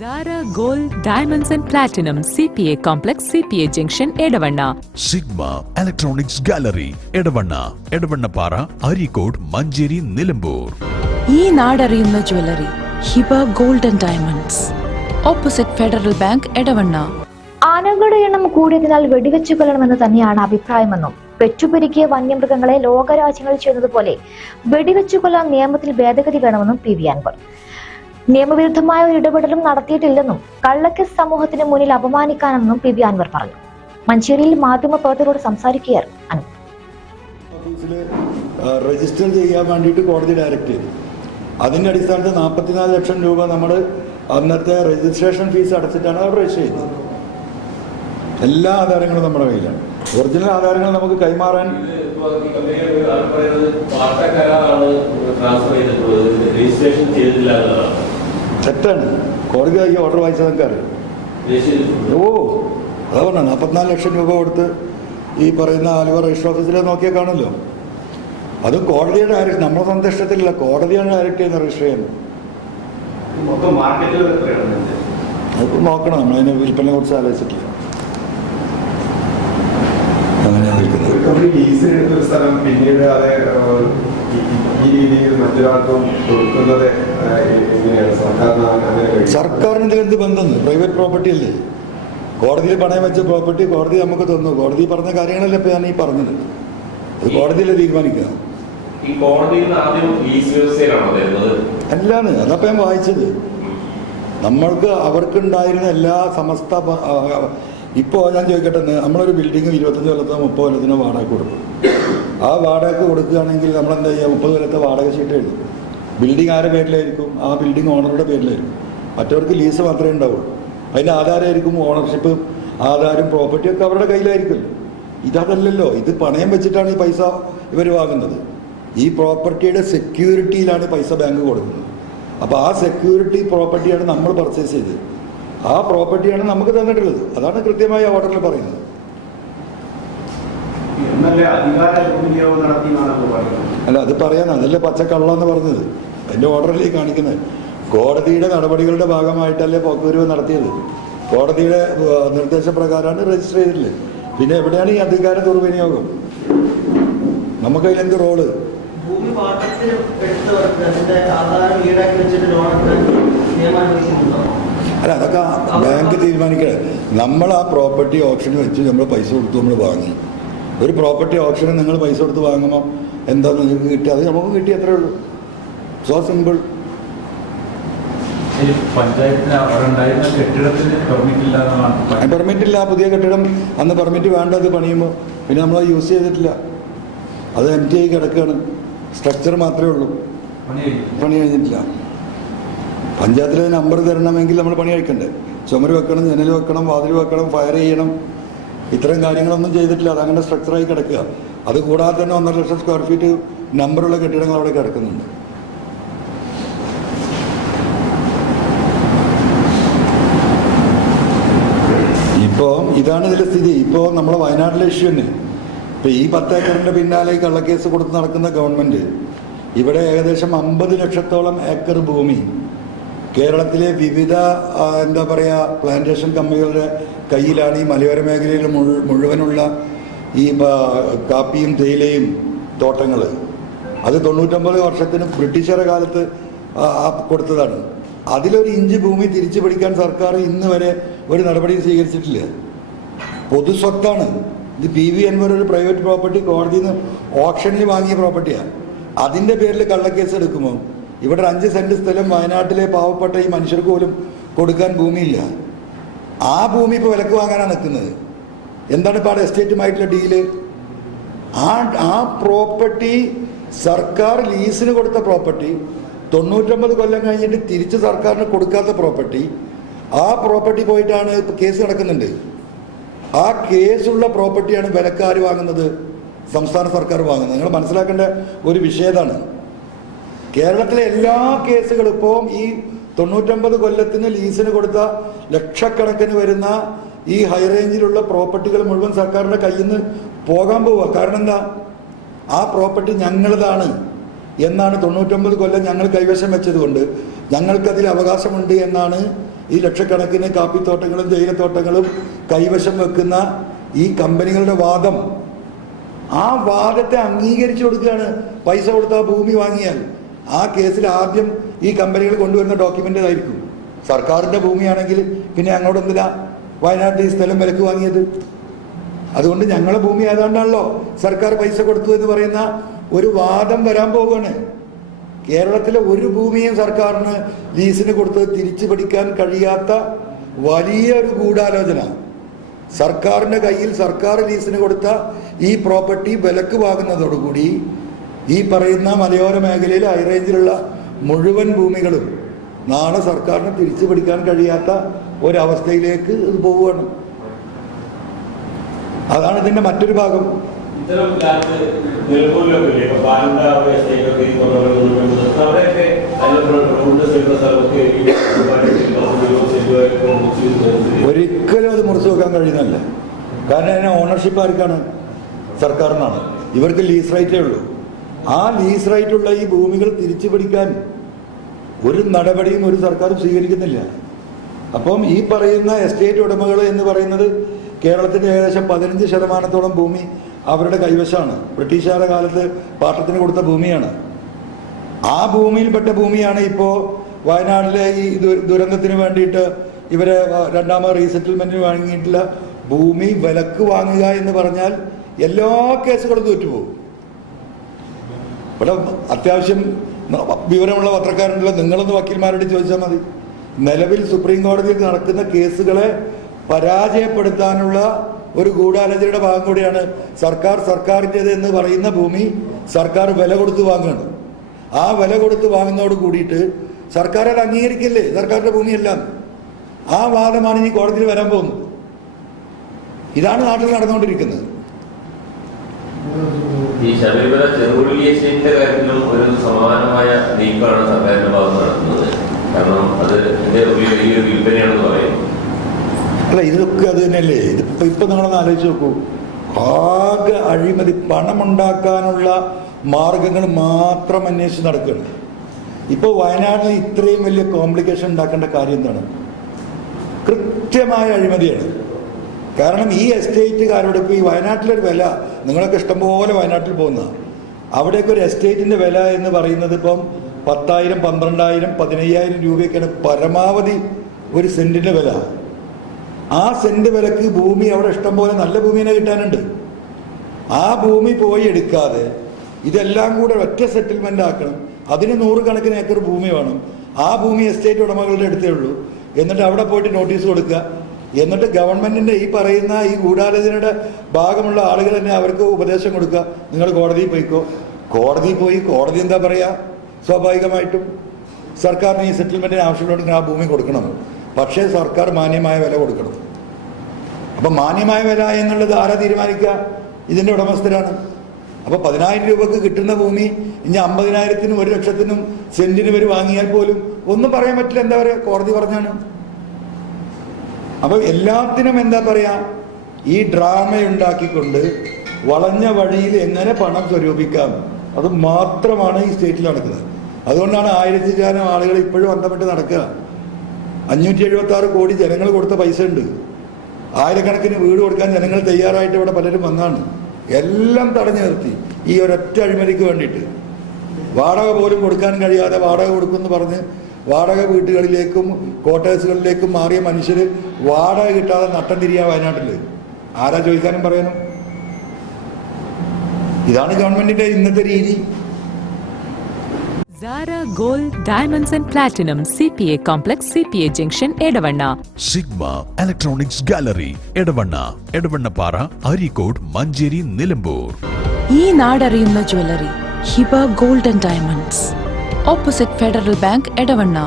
Zara Gold Diamonds and Platinum CPA Complex CPA junction Edavanna Sigma Electronics Gallery Edavanna Edavannappara Areekode Manjeri Nilambur ഈ നാടറിയുന്ന jewellery Hiba Gold and Diamonds opposite Federal Bank Edavanna ആനകളുടെ എണ്ണം കൂടിയതിനാൽ വെടിവെച്ചു കൊല്ലണമെന്ന് തന്നെയാണ് അഭിപ്രായമെന്നും പെറ്റുപെരുക്കിയ വന്യമൃഗങ്ങളെ ലോകരാജ്യങ്ങൾ ചെയ്യുന്നതുപോലെ വെടിവെച്ചു കൊല്ലാൻ നിയമത്തിൽ ഭേദഗതി വേണമെന്നും പി വി അൻവർ. നിയമവിരുദ്ധമായ ഒരു ഇടപെടലും നടത്തിയിട്ടില്ലെന്നും കള്ളക്കേസ് സമൂഹത്തിന് മുന്നിൽ അപമാനിക്കാനെന്നും പി ബി അൻവർ പറഞ്ഞു. മഞ്ചേരിയിൽ മാധ്യമപ്രവർത്തകരോട് സംസാരിക്കുകയായിരുന്നു അൻവർ രജിസ്റ്റർ ചെയ്യാൻ വേണ്ടിയിട്ട് കോടതി ഡയറക്റ്റ് ചെയ്തു. അതിന്റെ അടിസ്ഥാനത്തിൽ നാൽപ്പത്തിനാല് ലക്ഷം രൂപ നമ്മൾ അന്നത്തെ രജിസ്ട്രേഷൻ ഫീസ് അടച്ചിട്ടാണ് അവർ രജിസ്റ്റർ ചെയ്തത് എല്ലാ ആധാരങ്ങളും നമ്മുടെ കയ്യിലാണ്. ഒറിജിനൽ ആധാരങ്ങൾ നമുക്ക് കൈമാറാൻ തെറ്റാണ്. കോടതി ഈ ഓർഡർ വായിച്ചതൊക്കെ ഓ അതാ പറഞ്ഞ നാൽപ്പത്തിനാല് ലക്ഷം രൂപ കൊടുത്ത് ഈ പറയുന്ന ആലുവ രജിസ്റ്റർ ഓഫീസിലെ നോക്കിയാൽ കാണുമല്ലോ. അത് കോടതിയുടെ ഡയറക്റ്റ് നമ്മുടെ സ്വന്തം ഇഷ്ടത്തിലല്ല കോടതിയാണ് ഡയറക്റ്റ് ചെയ്യുന്ന രജിസ്റ്റർ ചെയ്യുന്നത് അതിപ്പോൾ നോക്കണം നമ്മളതിനെ വിൽപ്പനയെ കുറിച്ച് ആലോചിച്ചിട്ടില്ല. കമ്പനി ലീസിന് എടുത്ത ഒരു സ്ഥലം പിന്നീട് അത് ഈ- ഈ രീതിയിൽ മറ്റൊരാൾക്കും കൊടുക്കുന്നത് എങ്ങനെയാണ്? സർക്കാരിന്? സർക്കാരിന് ബന്ധം പ്രൈവറ്റ് പ്രോപ്പർട്ടി അല്ലേ? കോടതിയിൽ പണയം വെച്ച പ്രോപ്പർട്ടി കോടതി നമുക്ക് തന്നു. കോടതി പറഞ്ഞ കാര്യങ്ങളല്ലേ ഇപ്പൊ ഞാൻ ഈ പറഞ്ഞത്? അത് കോടതിയിലെ തീരുമാനിക്കുക? ഈ കോടതിയിൽ നിന്ന് ആദ്യം ലീസ് വ്യവസ്ഥയിലാണോ തരുന്നത്? അല്ലാന്ന്. അതപ്പം ഞാൻ വായിച്ചത്. നമ്മൾക്ക് അവർക്കുണ്ടായിരുന്ന എല്ലാ സമസ്ത ഇപ്പോൾ ഞാൻ ചോദിക്കട്ടെ നമ്മളൊരു ബിൽഡിംഗ് ഇരുപത്തഞ്ച് കൊല്ലത്തോ മുപ്പത് കൊല്ലത്തിനോ വാടക കൊടുക്കും. ആ വാടക കൊടുക്കുകയാണെങ്കിൽ നമ്മൾ എന്താ ചെയ്യുക? മുപ്പത് കൊല്ലത്തെ വാടക ചീട്ട് എഴുതും. ബിൽഡിംഗ് ആരുടെ പേരിലായിരിക്കും? ആ ബിൽഡിംഗ് ഓണറുടെ പേരിലായിരിക്കും. മറ്റവർക്ക് ലീസ് മാത്രമേ ഉണ്ടാവുള്ളൂ. അതിന്റെ ആധാരമായിരിക്കും ഓണർഷിപ്പ് ആധാരം പ്രോപ്പർട്ടി ഒക്കെ അവരുടെ കയ്യിലായിരിക്കുമല്ലോ. ഇതല്ലല്ലോ ഇത് പണയം വെച്ചിട്ടാണ് ഈ പൈസ ഇവർ വാങ്ങുന്നത്. ഈ പ്രോപ്പർട്ടിയുടെ സെക്യൂരിറ്റിയിലാണ് പൈസ ബാങ്ക് കൊടുക്കുന്നത്. അപ്പോൾ ആ സെക്യൂരിറ്റി പ്രോപ്പർട്ടിയാണ് നമ്മൾ പർച്ചേസ് ചെയ്തത്. ആ പ്രോപ്പർട്ടിയാണ് നമുക്ക് തന്നിട്ടുള്ളത്. അതാണ് കൃത്യമായി ആ ഓർഡറിൽ പറയുന്നത്. അല്ല അത് പറയാൻ അതല്ലേ പച്ചക്കള്ളം എന്ന് പറഞ്ഞത്. അതിന്റെ ഓർഡറിൽ കാണിക്കുന്നത്. കോടതിയുടെ നടപടികളുടെ ഭാഗമായിട്ടല്ലേ പോക്കുവരവ് നടത്തിയത്. കോടതിയുടെ നിർദ്ദേശപ്രകാരമാണ് രജിസ്റ്റർ ചെയ്തിട്ടുള്ളത്. പിന്നെ എവിടെയാണ് ഈ അധികാര ദുർവിനിയോഗം? നമുക്ക് അതിലെന്ത് റോൾ? ഭൂമി അല്ല അതൊക്കെ ബാങ്ക് തീരുമാനിക്കണം. നമ്മൾ ആ പ്രോപ്പർട്ടി ഓപ്ഷന് വെച്ച് നമ്മൾ പൈസ കൊടുത്ത് നമ്മൾ വാങ്ങി. ഒരു പ്രോപ്പർട്ടി ഓപ്ഷന് നിങ്ങൾ പൈസ കൊടുത്ത് വാങ്ങുമ്പോൾ എന്താ നിങ്ങൾക്ക് കിട്ടി അത് നമുക്ക് കിട്ടി അത്രേ ഉള്ളൂ. സോ സിമ്പിൾ പെർമിറ്റ് ഇല്ല പുതിയ കെട്ടിടം. അന്ന് പെർമിറ്റ് വേണ്ട അത് പണിയുമ്പോൾ പിന്നെ നമ്മൾ യൂസ് ചെയ്തിട്ടില്ല. അത് എം ടി ആയി കിടക്കുകയാണ് സ്ട്രക്ചർ മാത്രമേ ഉള്ളൂ. പണി കഴിഞ്ഞിട്ടില്ല. പഞ്ചായത്തിലെ നമ്പർ തരണമെങ്കിൽ നമ്മൾ പണി കഴിക്കണ്ടേ ചുമര് വെക്കണം ജനൽ വെക്കണം വാതിൽ വെക്കണം ഫയർ ചെയ്യണം. ഇത്തരം കാര്യങ്ങളൊന്നും ചെയ്തിട്ടില്ല. അതങ്ങനെ സ്ട്രക്ചറായി കിടക്കുക. അത് കൂടാതെ തന്നെ ഒന്നര ലക്ഷം സ്ക്വയർ ഫീറ്റ് നമ്പറുള്ള കെട്ടിടങ്ങൾ അവിടെ കിടക്കുന്നുണ്ട്. ഇപ്പോൾ ഇതാണ് ഇതിന്റെ സ്ഥിതി. ഇപ്പോൾ നമ്മളെ വയനാട്ടിലെ ഇഷ്യൂ തന്നെ. ഇപ്പം ഈ പത്ത് ഏക്കറിന്റെ പിന്നാലെ കള്ളക്കേസ് കൊടുത്ത് നടക്കുന്ന ഗവൺമെന്റ് ഇവിടെ ഏകദേശം അമ്പത് ലക്ഷത്തോളം ഏക്കർ ഭൂമി കേരളത്തിലെ വിവിധ എന്താ പറയുക പ്ലാന്റേഷൻ കമ്പനികളുടെ കയ്യിലാണ് ഈ മലയോര മേഖലയിൽ മുഴുവനുള്ള ഈ കാപ്പിയും തേയിലയും തോട്ടങ്ങൾ അത് തൊണ്ണൂറ്റൊമ്പത് വർഷത്തിന് ബ്രിട്ടീഷുകാരുടെ കാലത്ത് കൊടുത്തതാണ്. അതിലൊരു ഇഞ്ച് ഭൂമി തിരിച്ചു പിടിക്കാൻ സർക്കാർ ഇന്ന് വരെ ഒരു നടപടിയും സ്വീകരിച്ചിട്ടില്ല. പൊതുസ്വത്താണ് ഇത് പി വി അൻവർ ഒരു പ്രൈവറ്റ് പ്രോപ്പർട്ടി കോടതിയിൽ നിന്ന് ഓപ്ഷനിൽ വാങ്ങിയ പ്രോപ്പർട്ടിയാണ് അതിന്റെ പേരിൽ കള്ളക്കേസ് എടുക്കുമ്പോൾ ഇവിടെ അഞ്ച് സെന്റ് സ്ഥലം വയനാട്ടിലെ പാവപ്പെട്ട ഈ മനുഷ്യർക്ക് പോലും കൊടുക്കാൻ ഭൂമിയില്ല. ആ ഭൂമി ഇപ്പോൾ വിലക്ക് വാങ്ങാനാണ് നിൽക്കുന്നത്. എന്താണ് ഇപ്പോൾ അവിടെ എസ്റ്റേറ്റുമായിട്ടുള്ള ഡീൽ? ആ ആ പ്രോപ്പർട്ടി സർക്കാർ ലീസിന് കൊടുത്ത പ്രോപ്പർട്ടി തൊണ്ണൂറ്റൊമ്പത് കൊല്ലം കഴിഞ്ഞിട്ട് തിരിച്ച് സർക്കാരിന് കൊടുക്കാത്ത പ്രോപ്പർട്ടി ആ പ്രോപ്പർട്ടി പോയിട്ടാണ് ഇപ്പോൾ കേസ് നടക്കുന്നുണ്ട്. ആ കേസുള്ള പ്രോപ്പർട്ടിയാണ് വിലക്കാർ വാങ്ങുന്നത് സംസ്ഥാന സർക്കാർ വാങ്ങുന്നത്. നിങ്ങൾ മനസ്സിലാക്കേണ്ട ഒരു വിഷയതാണ് കേരളത്തിലെ എല്ലാ കേസുകളും ഇപ്പോൾ ഈ തൊണ്ണൂറ്റൊമ്പത് കൊല്ലത്തിന് ലീസിന് കൊടുത്ത ലക്ഷക്കണക്കിന് വരുന്ന ഈ ഹൈ റേഞ്ചിലുള്ള പ്രോപ്പർട്ടികൾ മുഴുവൻ സർക്കാരിന്റെ കയ്യിൽ നിന്ന് പോകാൻ പോവുക. കാരണം എന്താ? ആ പ്രോപ്പർട്ടി ഞങ്ങളതാണ് എന്നാണ് തൊണ്ണൂറ്റൊമ്പത് കൊല്ലം ഞങ്ങൾ കൈവശം വെച്ചതുകൊണ്ട് ഞങ്ങൾക്കതിൽ അവകാശമുണ്ട് എന്നാണ് ഈ ലക്ഷക്കണക്കിന് കാപ്പിത്തോട്ടങ്ങളും തേയിലത്തോട്ടങ്ങളും കൈവശം വെക്കുന്ന ഈ കമ്പനികളുടെ വാദം. ആ വാദത്തെ അംഗീകരിച്ചു കൊടുക്കുകയാണ്. പൈസ കൊടുത്ത ഭൂമി വാങ്ങിയാൽ. ആ കേസിൽ ആദ്യം ഈ കമ്പനികൾ കൊണ്ടുവരുന്ന ഡോക്യുമെന്റ് ആയിരിക്കും സർക്കാരിന്റെ ഭൂമിയാണെങ്കിൽ പിന്നെ അങ്ങോട്ട് എന്തിനാ വയനാട്ടിൽ ഈ സ്ഥലം വിലക്ക് വാങ്ങിയത്. അതുകൊണ്ട് ഞങ്ങളെ ഭൂമി ഏതാണ്ടാണല്ലോ സർക്കാർ പൈസ കൊടുത്തു എന്ന് പറയുന്ന ഒരു വാദം വരാൻ പോവുകയാണ്. കേരളത്തിലെ ഒരു ഭൂമിയും സർക്കാരിന് ലീസിന് കൊടുത്ത് തിരിച്ചു പിടിക്കാൻ കഴിയാത്ത വലിയൊരു ഗൂഢാലോചന. സർക്കാരിന്റെ കയ്യിൽ സർക്കാർ ലീസിന് കൊടുത്ത ഈ പ്രോപ്പർട്ടി വിലക്ക് വാങ്ങുന്നതോടുകൂടി ഈ പറയുന്ന മലയോര മേഖലയിൽ ഹൈറേഞ്ചിലുള്ള മുഴുവൻ ഭൂമികളും നാളെ സർക്കാരിന് തിരിച്ചു പിടിക്കാൻ കഴിയാത്ത ഒരവസ്ഥയിലേക്ക് ഇത് പോവുകയാണ്. അതാണ് ഇതിന്റെ മറ്റൊരു ഭാഗം. ഒരിക്കലും അത് മുറിച്ചു വെക്കാൻ കഴിയുന്നല്ല കാരണം അതിന് ഓണർഷിപ്പ് ആർക്കാണ്? സർക്കാരിനാണ്. ഇവർക്ക് ലീസ് റൈറ്റേ ഉള്ളൂ. ആ ലീസ് റൈറ്റ് ഉള്ള ഈ ഭൂമികൾ തിരിച്ചു പിടിക്കാൻ ഒരു നടപടിയും ഒരു സർക്കാരും സ്വീകരിക്കുന്നില്ല. അപ്പം ഈ പറയുന്ന എസ്റ്റേറ്റ് ഉടമകൾ എന്ന് പറയുന്നത് കേരളത്തിന്റെ ഏകദേശം പതിനഞ്ച് ശതമാനത്തോളം ഭൂമി അവരുടെ കൈവശമാണ്. ബ്രിട്ടീഷുകാരുടെ കാലത്ത് പാട്ടത്തിന് കൊടുത്ത ഭൂമിയാണ്. ആ ഭൂമിയിൽപ്പെട്ട ഭൂമിയാണ് ഇപ്പോൾ വയനാട്ടിലെ ഈ ദുരന്തത്തിന് വേണ്ടിയിട്ട് ഇവരെ രണ്ടാമത് റീസെറ്റിൽമെന്റിന് വാങ്ങിയിട്ടുള്ള ഭൂമി വിലക്ക് വാങ്ങുക എന്ന് പറഞ്ഞാൽ എല്ലാ കേസുകളും തോറ്റുപോകും. ഇവിടെ അത്യാവശ്യം വിവരമുള്ള പത്രക്കാരുണ്ടല്ലോ. നിങ്ങളൊന്ന് വക്കീൽമാരോട് ചോദിച്ചാൽ മതി. നിലവിൽ സുപ്രീം കോടതിയിൽ നടക്കുന്ന കേസുകളെ പരാജയപ്പെടുത്താനുള്ള ഒരു ഗൂഢാലോചനയുടെ ഭാഗം കൂടിയാണ് സർക്കാർ സർക്കാരിന്റേത് എന്ന് പറയുന്ന ഭൂമി സർക്കാർ വില കൊടുത്ത് വാങ്ങുകയാണ്. ആ വില കൊടുത്ത് വാങ്ങുന്നതോട് കൂടിയിട്ട് സർക്കാർ അത് അംഗീകരിക്കില്ലേ? സർക്കാരിന്റെ ഭൂമിയല്ല. ആ വാദമാണ് ഇനി കോടതിയിൽ വരാൻ പോകുന്നത്. ഇതാണ് നാട്ടിൽ നടന്നുകൊണ്ടിരിക്കുന്നത്. ഈ ശബരിമല ചെറുപുള്ളി കാര്യത്തിലും ഒരു സമാനമായ നീക്കമാണ് സർക്കാരിന്റെ ഭാഗത്ത് നടത്തുന്നത് കാരണം അത് എന്റെ ഈ ഒരു വിൽപ്പനയാണെന്ന് പറയുന്നു. അല്ല ഇതൊക്കെ അത് തന്നെയല്ലേ? ഇതിപ്പോ ഇപ്പൊ നിങ്ങളൊന്ന് ആലോചിച്ച് നോക്കൂ. ആകെ അഴിമതി പണമുണ്ടാക്കാനുള്ള മാർഗങ്ങൾ മാത്രം അന്വേഷിച്ച് നടക്കുകയാണ്. ഇപ്പോൾ വയനാട്ടിൽ ഇത്രയും വലിയ കോംപ്ലിക്കേഷൻ ഉണ്ടാക്കേണ്ട കാര്യം എന്താണ്? കൃത്യമായ അഴിമതിയാണ്. കാരണം ഈ എസ്റ്റേറ്റുകാരോട് ഇപ്പോൾ ഈ വയനാട്ടിലൊരു വില നിങ്ങളൊക്കെ ഇഷ്ടംപോലെ വയനാട്ടിൽ പോകുന്ന അവിടെയൊക്കെ ഒരു എസ്റ്റേറ്റിന്റെ വില എന്ന് പറയുന്നത് ഇപ്പം പത്തായിരം പന്ത്രണ്ടായിരം പതിനയ്യായിരം രൂപയൊക്കെയാണ് പരമാവധി ഒരു സെന്റിന്റെ വില. ആ സെന്റ് വിലക്ക് ഭൂമി അവിടെ ഇഷ്ടംപോലെ നല്ല ഭൂമിനെ കിട്ടാനുണ്ട്. ആ ഭൂമി പോയി എടുക്കാതെ ഇതെല്ലാം കൂടെ ഒറ്റ സെറ്റിൽമെന്റ് ആക്കണം. അതിന് നൂറുകണക്കിന് ഏക്കർ ഭൂമി വേണം. ആ ഭൂമി എസ്റ്റേറ്റ് ഉടമകളുടെ അടുത്തേ ഉള്ളൂ. എന്നിട്ട് അവിടെ പോയിട്ട് നോട്ടീസ് കൊടുക്കുക. എന്നിട്ട് ഗവൺമെന്റിന്റെ ഈ പറയുന്ന ഈ ഗൂഢാലോചനയുടെ ഭാഗമുള്ള ആളുകൾ തന്നെ അവർക്ക് ഉപദേശം കൊടുക്കുക. നിങ്ങൾ കോടതിയിൽ പോയിക്കോ. കോടതിയിൽ പോയി കോടതി എന്താ പറയാ? സ്വാഭാവികമായിട്ടും സർക്കാരിന് ഈ സെറ്റിൽമെന്റിന് ആവശ്യമുണ്ടെങ്കിൽ ആ ഭൂമി കൊടുക്കണം. പക്ഷേ സർക്കാർ മാന്യമായ വില കൊടുക്കണം. അപ്പൊ മാന്യമായ വില എന്നുള്ളത് ആരാ തീരുമാനിക്കുക? ഇതിന്റെ ഉടമസ്ഥരാണ്. അപ്പോൾ പതിനായിരം രൂപക്ക് കിട്ടുന്ന ഭൂമി ഇനി അമ്പതിനായിരത്തിനും ഒരു ലക്ഷത്തിനും സെന്റിനും വരെ വാങ്ങിയാൽ പോലും ഒന്നും പറയാൻ പറ്റില്ല. എന്താ പറയുക കോടതി പറഞ്ഞാണ്. അപ്പൊ എല്ലാത്തിനും എന്താ പറയാ? ഈ ഡ്രാമ ഉണ്ടാക്കിക്കൊണ്ട് വളഞ്ഞ വഴിയിൽ എങ്ങനെ പണം സ്വരൂപിക്കാം? അത് മാത്രമാണ് ഈ സ്റ്റേറ്റിൽ നടക്കുന്നത്. അതുകൊണ്ടാണ് ആയിരത്തി ശതമാനം ആളുകൾ ഇപ്പോഴും അന്തപ്പെട്ട് നടക്കുക. അഞ്ഞൂറ്റി എഴുപത്തി ആറ് കോടി ജനങ്ങൾ കൊടുത്ത പൈസ ഉണ്ട്. ആയിരക്കണക്കിന് വീട് കൊടുക്കാൻ ജനങ്ങൾ തയ്യാറായിട്ട് ഇവിടെ പലരും വന്നാണ്. എല്ലാം തടഞ്ഞു നിർത്തി. ഈ ഒരൊറ്റ അഴിമതിക്ക് വേണ്ടിയിട്ട്. വാടക പോലും കൊടുക്കാൻ കഴിയാതെ വാടക കൊടുക്കുമെന്ന് പറഞ്ഞ് വാടക വീടുകളിലേക്കും ക്വാർട്ടേഴ്സുകളിലേക്കും മാറിയ മനുഷ്യർ വാടക കിട്ടാതെ നട്ടം തിരിയാ വയനാട്ടിൽ ആരാ ചോദിക്കാനും പറയാനും? ഇതാണ് ഗവൺമെന്റിന്റെ ഇന്നത്തെ രീതി. Zara Gold Diamonds and Platinum CPA Complex CPA Junction Edavanna Sigma Electronics Gallery Edavanna Edavannappara Areekode Manjeri Nilambur ഈ നാടറിയുന്ന jewellery Hiba Gold and Diamonds opposite Federal Bank Edavanna